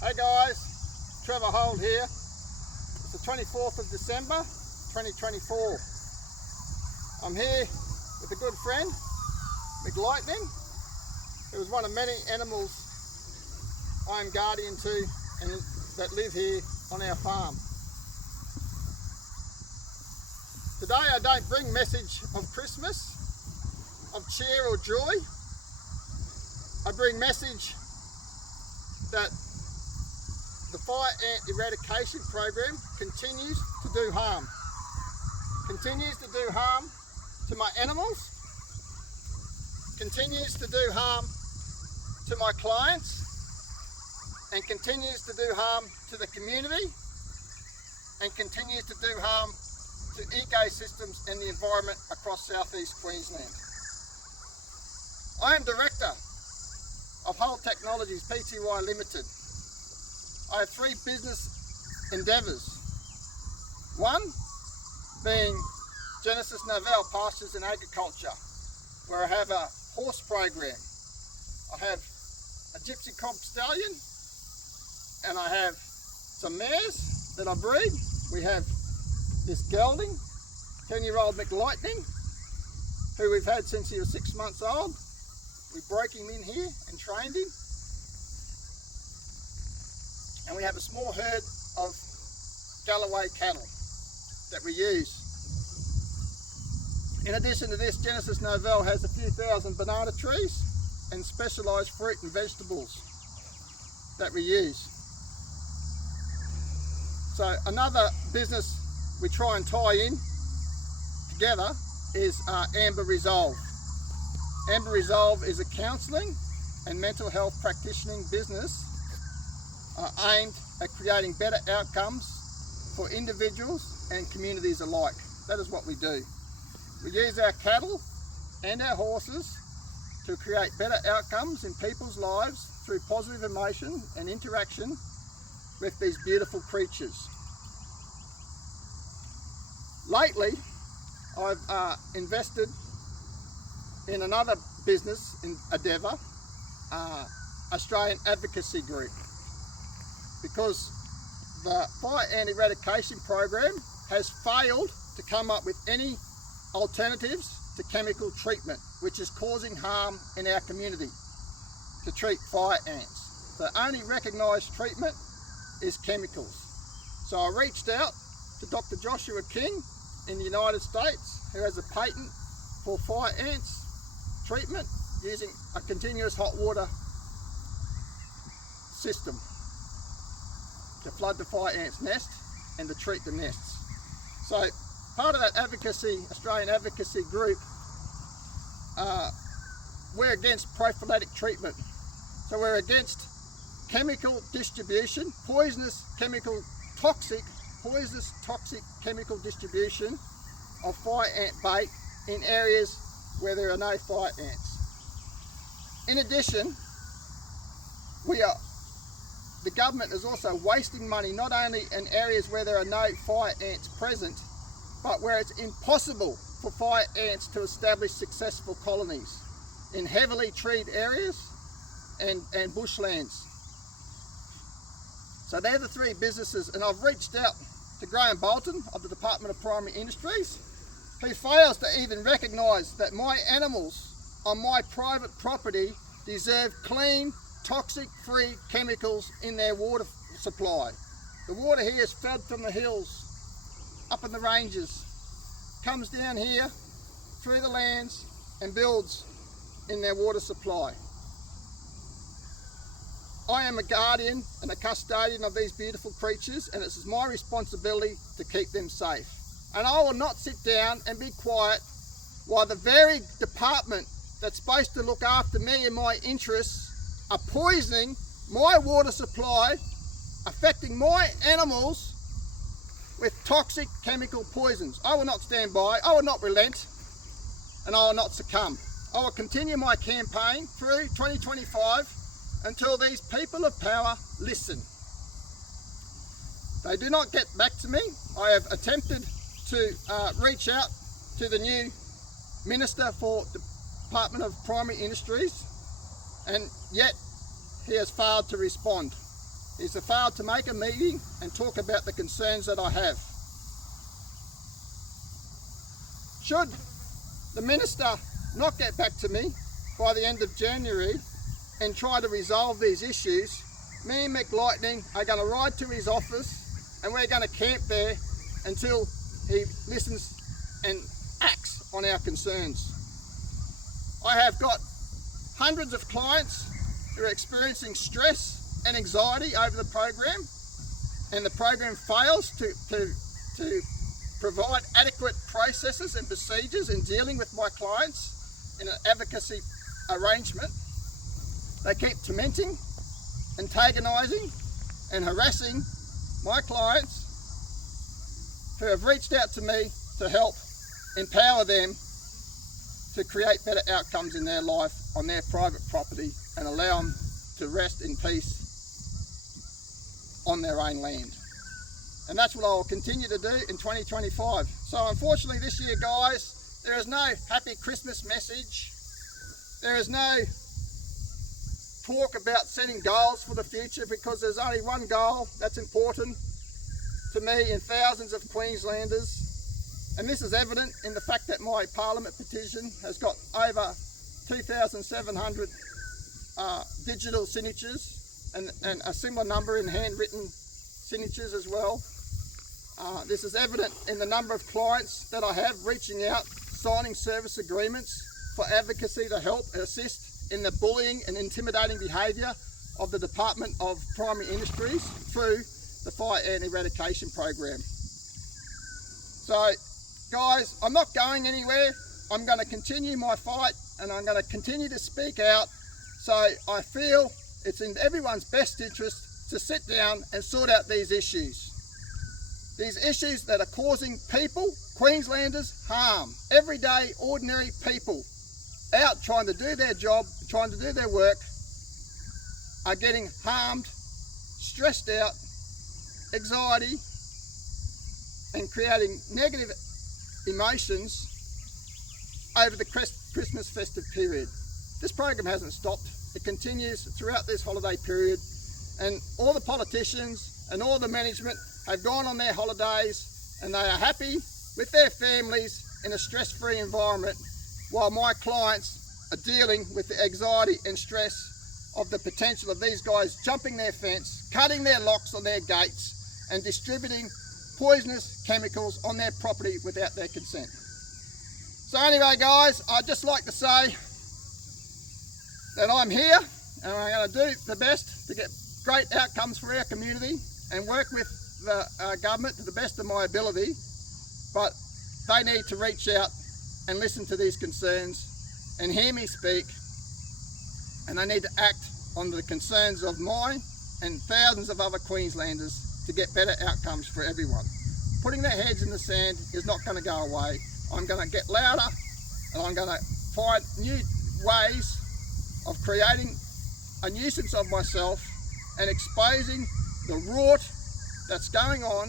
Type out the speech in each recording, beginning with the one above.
Hey guys, Trevor Holt here. It's the 24th of December 2024. I'm here with a good friend, McLightning, who is one of many animals I am guardian to and that live here on our farm. Today I don't bring message of Christmas, of cheer or joy. I bring message that the fire ant eradication program continues to do harm. Continues to do harm to my animals, continues to do harm to my clients, and continues to do harm to the community, and continues to do harm to ecosystems and the environment across southeast Queensland. I am Director of Holt Technologies Pty Limited. I have three business endeavours. One being Genesis Novell Pastures and Agriculture, where I have a horse program. I have a gypsy cob stallion and I have some mares that I breed. We have this gelding, 10-year-old McLightning, who we've had since he was 6 months old. We broke him in here and trained him. And we have a small herd of Galloway cattle that we use. In addition to this, Genesis Novell has a few thousand banana trees and specialised fruit and vegetables that we use. So another business we try and tie in together is Amber Resolve. Amber Resolve is a counselling and mental health practitioning business aimed at creating better outcomes for individuals and communities alike. That is what we do. We use our cattle and our horses to create better outcomes in people's lives through positive emotion and interaction with these beautiful creatures. Lately, I've invested in another business endeavour, Australian Advocacy Group, because the fire ant eradication program has failed to come up with any alternatives to chemical treatment, which is causing harm in our community to treat fire ants. The only recognised treatment is chemicals. So I reached out to Dr. Joshua King in the United States, who has a patent for fire ants treatment using a continuous hot water system to flood the fire ant's nest and to treat the nests. So part of that Australian advocacy group, we're against prophylactic treatment. So we're against chemical distribution, toxic chemical distribution of fire ant bait in areas where there are no fire ants. In addition, the government is also wasting money not only in areas where there are no fire ants present, but where it's impossible for fire ants to establish successful colonies in heavily treed areas and bushlands. So they're the three businesses, and I've reached out to Graham Bolton of the Department of Primary Industries, who fails to even recognise that my animals on my private property deserve clean, toxic-free chemicals in their water supply. The water here is fed from the hills, up in the ranges, comes down here through the lands and builds in their water supply. I am a guardian and a custodian of these beautiful creatures, and it's my responsibility to keep them safe. And I will not sit down and be quiet while the very department that's supposed to look after me and my interests are poisoning my water supply, affecting my animals with toxic chemical poisons. I will not stand by, I will not relent, and I will not succumb. I will continue my campaign through 2025 until these people of power listen. They do not get back to me. I have attempted to reach out to the new Minister for Department of Primary Industries, and yet he has failed to respond. is to fail to make a meeting and talk about the concerns that I have. Should the Minister not get back to me by the end of January and try to resolve these issues, me and McLightning are going to ride to his office and we're going to camp there until he listens and acts on our concerns. I have got hundreds of clients who are experiencing stress and anxiety over the program, and the program fails to provide adequate processes and procedures in dealing with my clients in an advocacy arrangement. They keep tormenting, antagonising and harassing my clients who have reached out to me to help empower them to create better outcomes in their life on their private property and allow them to rest in peace on their own land. And that's what I will continue to do in 2025. So unfortunately this year, guys, there is no happy Christmas message. There is no talk about setting goals for the future, because there's only one goal that's important to me and thousands of Queenslanders. And this is evident in the fact that my Parliament petition has got over 2,700 digital signatures and a similar number in handwritten signatures as well. This is evident in the number of clients that I have reaching out, signing service agreements for advocacy to help and assist in the bullying and intimidating behaviour of the Department of Primary Industries through the Fire Ant Eradication Program. So guys, I'm not going anywhere. I'm going to continue my fight and I'm going to continue to speak out. So I feel it's in everyone's best interest to sit down and sort out these issues. These issues that are causing people, Queenslanders, harm. Everyday, ordinary people out trying to do their job, trying to do their work, are getting harmed, stressed out, anxiety, and creating negative emotions over the Christmas festive period. This program hasn't stopped. It continues throughout this holiday period, and all the politicians and all the management have gone on their holidays and they are happy with their families in a stress-free environment, while my clients are dealing with the anxiety and stress of the potential of these guys jumping their fence, cutting their locks on their gates and distributing poisonous chemicals on their property without their consent. So anyway guys, I'd just like to say that I'm here and I'm going to do the best to get great outcomes for our community and work with the government to the best of my ability, but they need to reach out and listen to these concerns and hear me speak, and they need to act on the concerns of mine and thousands of other Queenslanders to get better outcomes for everyone. Putting their heads in the sand is not going to go away. I'm going to get louder and I'm going to find new ways of creating a nuisance of myself and exposing the rot that's going on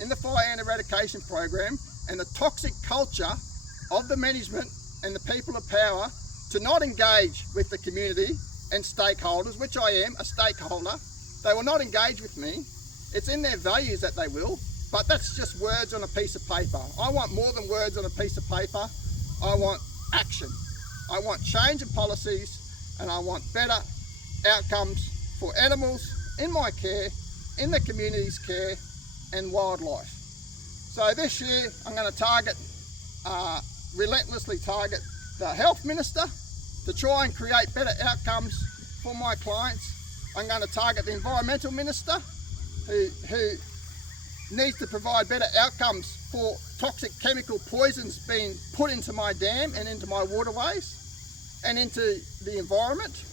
in the Fire Ant Eradication Program and the toxic culture of the management and the people of power to not engage with the community and stakeholders, which I am a stakeholder. They will not engage with me. It's in their values that they will, but that's just words on a piece of paper. I want more than words on a piece of paper. I want action. I want change in policies, and I want better outcomes for animals in my care, in the community's care, and wildlife. So this year I'm going to relentlessly target the Health Minister to try and create better outcomes for my clients. I'm going to target the Environmental Minister who needs to provide better outcomes for toxic chemical poisons being put into my dam and into my waterways and into the environment.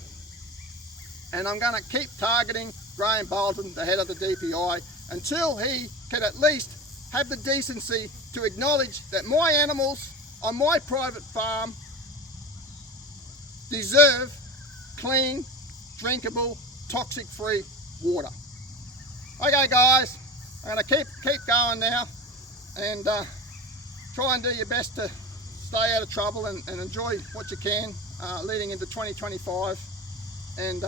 And I'm going to keep targeting Graham Bolton, the head of the DPI, until he can at least have the decency to acknowledge that my animals on my private farm deserve clean, drinkable, toxic-free water. Okay guys, I'm going to keep going now and try and do your best to stay out of trouble and enjoy what you can leading into 2025, and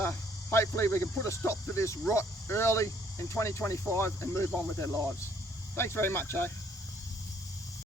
hopefully we can put a stop to this rot early in 2025 and move on with their lives. Thanks very much, eh?